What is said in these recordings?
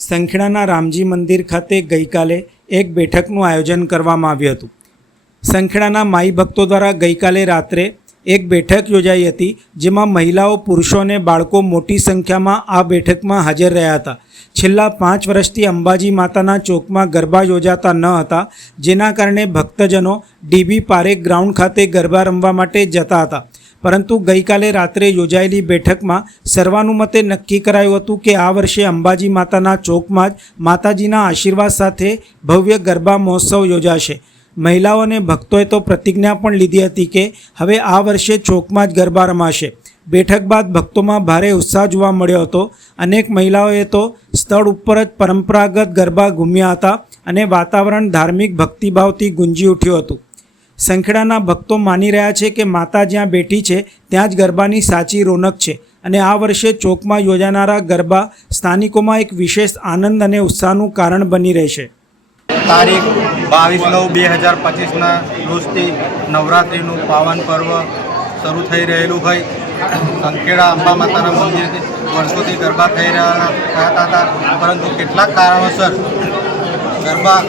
સંખેડાના રામજી મંદિર ખાતે ગઈકાલે એક બેઠકનું આયોજન કરવામાં આવ્યું હતું। સંખેડાના માઈ ભક્તો દ્વારા ગઈકાલે રાત્રે એક બેઠક યોજાઈ હતી, જેમાં મહિલાઓ, પુરુષો અને બાળકો મોટી સંખ્યામાં આ બેઠકમાં હાજર રહ્યા હતા। છેલ્લા 5 વર્ષથી અંબાજી માતાના ચોકમાં ગરબા યોજાતા ન હતા, જેના કારણે ભક્તજનો ડીબી પારેખ ગ્રાઉન્ડ ખાતે ગરબા રમવા માટે જતા હતા। પરંતુ ગઈકાલે રાત્રે યોજાયેલી બેઠકમાં સર્વાનુમતે નક્કી કરાયું હતું કે આ વર્ષે અંબાજી માતાના ચોકમાં જ માતાજીના આશીર્વાદ સાથે ભવ્ય ગરબા મહોત્સવ યોજાશે। મહિલાઓ અને ભક્તોએ તો પ્રતિજ્ઞા પણ લીધી હતી કે હવે આ વર્ષે ચોકમાં જ ગરબા રમાશે। બેઠક બાદ ભક્તોમાં ભારે ઉત્સાહ જોવા મળ્યો હતો। અનેક મહિલાઓએ તો સ્થળ ઉપર જ પરંપરાગત ગરબા ઘૂમ્યા હતા અને વાતાવરણ ધાર્મિક ભક્તિભાવથી ગુંજી ઉઠ્યું હતું। સંખેડાના ભક્તો માની રહ્યા છે કે માતા જ્યાં બેઠી છે ત્યાં જ ગરબાની સાચી રોનક છે અને આ વર્ષે ચોકમાં યોજાનારા ગરબા સ્થાનિકોમાં એક વિશેષ આનંદ અને ઉત્સાહનું કારણ બની રહેશે। તારીખ 22/9/2025ના રોજથી નવરાત્રિનું પાવન પર્વ શરૂ થઈ રહેલું હોય। સંખેડા અંબા માતાના મંદિરથી વર્ષોથી ગરબા થઈ રહ્યા હતા, પરંતુ કેટલાક કારણોસર ગરબા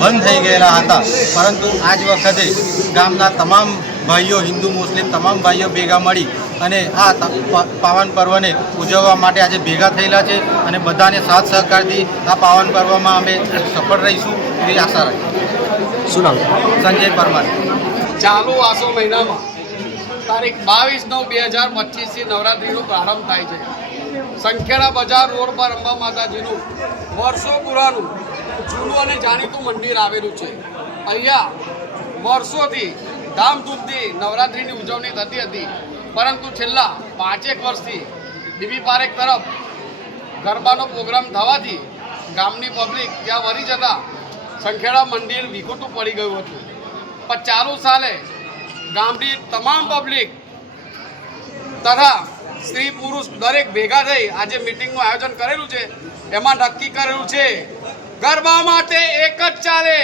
બંધ થઈ ગયેલા હતા। પરંતુ આજ વખતે ગામના તમામ ભાઈઓ, હિન્દુ મુસ્લિમ તમામ ભાઈઓ ભેગા મળી અને આ પાવન પર્વને ઉજવવા માટે આજે ભેગા થયેલા છે અને બધાને સાથ સહકારથી આ પાવન પર્વમાં અમે સફળ રહીશું એવી આશા રાખીએ। શું નામ? સંજય પરમાર। ચાલુ આસો મહિનામાં તારીખ 22/9/2025થી નવરાત્રિનો પ્રારંભ થાય છે। સંખેડા બજાર રોડ પર અંબા માતાજીનું વર્ષો પુરાનું જૂનું અને જાણીતું મંદિર આવેલું છે। અહીંયા વર્ષોથી ધામધૂમથી નવરાત્રિની ઉજવણી થતી હતી, પરંતુ છેલ્લા 5 વર્ષથી ડીબી પારેખ તરફ ગરબાનો પ્રોગ્રામ થવાથી ગામની પબ્લિક ત્યાં વળી જતા સંખેડા મંદિર વિખૂટું પડી ગયું હતું। પણ ચાલુ સાલે ગામની તમામ પબ્લિક તથા સ્ત્રી પુરુષ દરેક ભેગા થઈ આજે મિટિંગનું આયોજન કરેલું છે। એમાં નક્કી કરેલું છે ગરબા માટે એક જ ચાલે,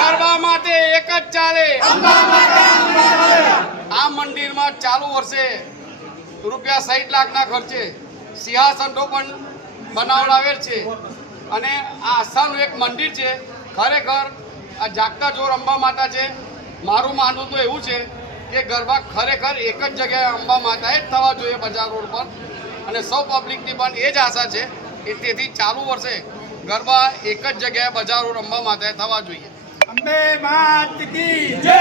ગરબા માટે એક જ ચાલે। આ મંદિરમાં ચાલુ વર્ષે રૂપિયા 60 લાખના ખર્ચે સિંહાસનો પણ બનાવડાવેલ છે અને આ આસ્થાનું એક મંદિર છે। ખરેખર આ જાગતા જોર અંબા માતા છે। મારું માનવું તો એવું છે કે ગરબા ખરેખર એક જ જગ્યાએ અંબા માતાએ જ થવા જોઈએ બજાર રોડ પર, અને સૌ પબ્લિકની પણ એ જ આશા છે કે તેથી ચાલુ વર્ષે ગરબા એક જ જગ્યાએ બજાર રોડ અંબા માતાએ થવા જોઈએ। અંબે માત કી જય।